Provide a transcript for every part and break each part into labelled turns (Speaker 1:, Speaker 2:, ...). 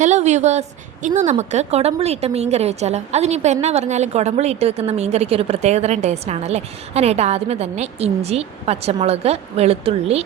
Speaker 1: Hello viewers ഇന്ന് നമുക്ക് കുടമ്പുളി ഇട്ട മീൻകറി വെച്ചാലോ? അതിനിപ്പോൾ എന്നാ പറഞ്ഞാലും കുടമ്പുളി ഇട്ട് വെക്കുന്ന മീൻകറിക്ക് ഒരു പ്രത്യേകതരം ടേസ്റ്റാണല്ലേ അതിനായിട്ട് ആദ്യമേ തന്നെ ഇഞ്ചി പച്ചമുളക് വെളുത്തുള്ളി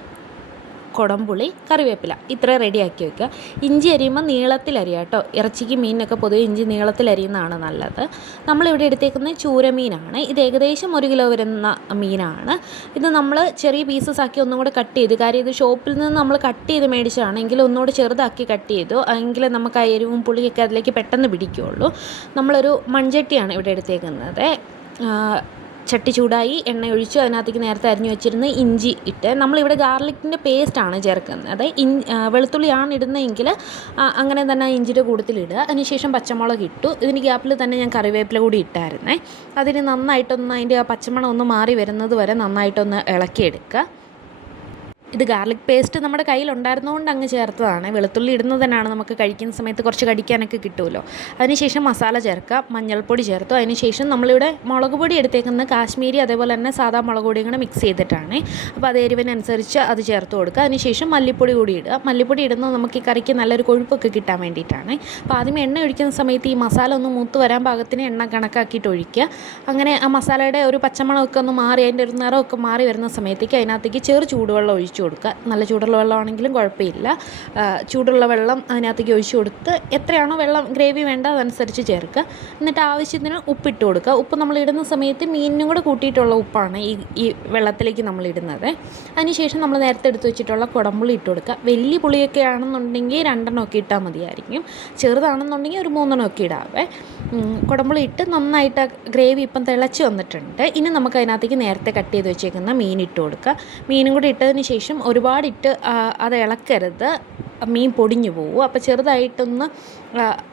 Speaker 1: കുടംപുളി കറിവേപ്പില. ഇത്ര ആക്കി വെക്കുക. ഇഞ്ചി അരിയുമ്പോൾ നീളത്തിൽ അരിയുക കേട്ടോ. ഇറച്ചിക്ക് മീനിനൊക്കെ പൊതുവെ ഇഞ്ചി നീളത്തിൽ അരിയുന്നതാണ് നല്ലത്. നമ്മളിവിടെ എടുത്തേക്കുന്നത് ചൂരമീനാണ്. ഇത് ഏകദേശം ഒരു കിലോ വരുന്ന മീനാണ്. ഇത് നമ്മൾ ചെറിയ പീസസ് ആക്കി ഒന്നും കൂടെ കട്ട് ചെയ്ത്. കാര്യം ഇത് ഷോപ്പിൽ നിന്ന് നമ്മൾ കട്ട് ചെയ്ത് മേടിച്ചതാണ്. എങ്കിൽ ഒന്നുകൂടെ ചെറുതാക്കി കട്ട് ചെയ്തു. എങ്കിൽ നമുക്ക് ആ എരിവും പുളിയൊക്കെ അതിലേക്ക് പെട്ടെന്ന് പിടിക്കുകയുള്ളൂ നമ്മളൊരു മൺചട്ടിയാണ് ഇവിടെ എടുത്തേക്കുന്നത്. ചട്ടി ചൂടായി എണ്ണ ഒഴിച്ചു അതിനകത്തേക്ക് നേരത്തെ അരിഞ്ഞു വെച്ചിരുന്ന ഇഞ്ചി ഇട്ട് നമ്മളിവിടെ ഗാർലിക്കിന്റെ പേസ്റ്റാണ് ചേർക്കുന്നത്. അതായത് ഇൻ വെളുത്തുള്ളിയാണ് ഇടുന്നതെങ്കിൽ അങ്ങനെ തന്നെ ഇഞ്ചിയുടെ കൂടുതലിടുക അതിനുശേഷം പച്ചമുളക് ഇട്ടു. ഇതിന് ഗ്യാപ്പിൽ തന്നെ ഞാൻ കറിവേപ്പില കൂടി ഇട്ടായിരുന്നേ. അതിന് നന്നായിട്ടൊന്ന് അതിന്റെ ആ പച്ചമണം ഒന്ന് മാറി വരുന്നത് വരെ നന്നായിട്ടൊന്ന് ഇളക്കിയെടുക്കുക. ഇത് ഗാർലിക് പേസ്റ്റ് നമ്മുടെ കയ്യിലുണ്ടായിരുന്നതുകൊണ്ട് അങ്ങ് ചേർത്തതാണ്. വെളുത്തുള്ളി ഇടുന്നത് തന്നെയാണ് നമുക്ക് കഴിക്കുന്ന സമയത്ത് കുറച്ച് കടിക്കാനൊക്കെ കിട്ടുമല്ലോ അതിനുശേഷം മസാല ചേർക്കുക മഞ്ഞൾപ്പൊടി ചേർത്തു. അതിനുശേഷം നമ്മളിവിടെ മുളക് പൊടി എടുത്തേക്കുന്ന കാശ്മീരി അതേപോലെ തന്നെ സാധാ മുളക് പൊടിയും കൂടെ മിക്സ് ചെയ്തിട്ടാണ്. അപ്പോൾ അത് എരിവിനനുസരിച്ച് അത് ചേർത്ത് കൊടുക്കുക. അതിനുശേഷം മല്ലിപ്പൊടി കൂടി ഇടുക. മല്ലിപ്പൊടി ഇടുന്നത് നമുക്ക് ഈ കറിക്ക് നല്ലൊരു കൊഴുപ്പൊക്കെ കിട്ടാൻ വേണ്ടിയിട്ടാണ്. അപ്പോൾ ആദ്യം എണ്ണ ഒഴിക്കുന്ന സമയത്ത് ഈ മസാല ഒന്ന് മൂത്ത് വരാൻ പാകത്തിന് എണ്ണ കണക്കാക്കിയിട്ട് ഒഴിക്കുക. അങ്ങനെ ആ മസാലയുടെ ഒരു പച്ചമണമൊക്കെ ഒന്ന് മാറി അതിന്റെ ഒരു നിറമൊക്കെ മാറി വരുന്ന സമയത്തേക്ക് അതിനകത്തേക്ക് ചെറു ചൂടുവെള്ളം ഒഴിച്ചു കൊടുക്കുക. നല്ല ചൂടുള്ള വെള്ളമാണെങ്കിലും കുഴപ്പമില്ല. ചൂടുള്ള വെള്ളം അതിനകത്തേക്ക് ഒഴിച്ചു കൊടുത്ത് എത്രയാണോ വെള്ളം ഗ്രേവി വേണ്ട അതനുസരിച്ച് ചേർക്കുക. എന്നിട്ട് ആവശ്യത്തിന് ഉപ്പിട്ട് കൊടുക്കുക. ഉപ്പ് നമ്മൾ ഇടുന്ന സമയത്ത് മീനിനും കൂടെ കൂട്ടിയിട്ടുള്ള ഉപ്പാണ് ഈ ഈ വെള്ളത്തിലേക്ക് നമ്മൾ ഇടുന്നത്. അതിനുശേഷം നമ്മൾ നേരത്തെ എടുത്ത് വെച്ചിട്ടുള്ള കുടമ്പുളി ഇട്ട് കൊടുക്കുക. വലിയ പുളിയൊക്കെ ആണെന്നുണ്ടെങ്കിൽ രണ്ടെണ്ണം ഒക്കെ ഇട്ടാൽ മതിയായിരിക്കും. ചെറുതാണെന്നുണ്ടെങ്കിൽ ഒരു മൂന്നെണ്ണം ഒക്കെ ഇടാവേ. കുടമ്പുളി ഇട്ട് നന്നായിട്ട് ഗ്രേവി ഇപ്പം തിളച്ച് വന്നിട്ടുണ്ട്. ഇനി നമുക്ക് അതിനകത്തേക്ക് നേരത്തെ കട്ട് ചെയ്ത് വെച്ചേക്കുന്ന മീൻ ഇട്ട് കൊടുക്കുക. മീനും കൂടി ഇട്ടതിന് ശേഷം ഒരുപാട് ഇട്ട് ആ, അത് ഇളക്കരുത്. മീൻ പൊടിഞ്ഞു പോകും അപ്പോൾ ചെറുതായിട്ടൊന്ന്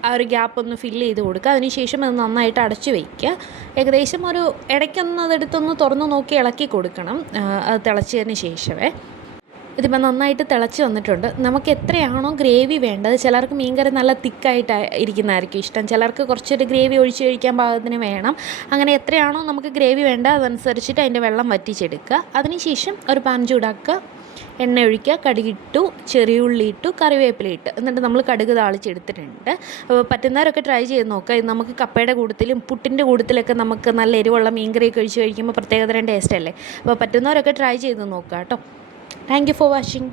Speaker 1: ആ ഒരു ഗ്യാപ്പ് ഒന്ന് ഫില്ല് ചെയ്ത് കൊടുക്കുക. അതിനുശേഷം അത് നന്നായിട്ട് അടച്ചു വയ്ക്കുക ഏകദേശം ഒരു ഇടയ്ക്കൊന്ന് അതെടുത്തൊന്ന് തുറന്നു നോക്കി ഇളക്കി കൊടുക്കണം. അത് തിളച്ചതിന് ശേഷമേ. ഇതിപ്പോൾ നന്നായിട്ട് തിളച്ച് വന്നിട്ടുണ്ട്. നമുക്ക് എത്രയാണോ ഗ്രേവി വേണ്ടത്. ചിലർക്ക് മീൻകറി നല്ല തിക്കായിട്ട് ഇരിക്കുന്നതായിരിക്കും ഇഷ്ടം. ചിലർക്ക് കുറച്ചൊരു ഗ്രേവി ഒഴിച്ച് കഴിക്കാൻ പാകത്തിന് വേണം. അങ്ങനെ എത്രയാണോ നമുക്ക് ഗ്രേവി വേണ്ട അതനുസരിച്ചിട്ട് അതിന്റെ വെള്ളം വറ്റിച്ചെടുക്കുക. അതിനുശേഷം ഒരു പാൻ ചൂടാക്കുക. എണ്ണ ഒഴിക്കുക കടുകിട്ടു ചെറിയ ഉള്ളി ഇട്ടു കറിവേപ്പില ഇട്ട്. എന്നിട്ട് നമ്മൾ കടുക് താളിച്ചെടുത്തിട്ടുണ്ട്. അപ്പോൾ പറ്റുന്നവരൊക്കെ ട്രൈ ചെയ്ത് നോക്കുക. ഇത് നമുക്ക് കപ്പയുടെ കൂട്ടത്തിലും പുട്ടിന്റെ കൂട്ടത്തിലൊക്കെ നമുക്ക് നല്ല എരിവുള്ള മീൻകറിയൊക്കെ ഒഴിച്ച് കഴിക്കുമ്പോൾ പ്രത്യേകതരം ടേസ്റ്റ് അല്ലേ? അപ്പോൾ പറ്റുന്നവരൊക്കെ ട്രൈ ചെയ്ത് നോക്കുക കേട്ടോ. Thank you for watching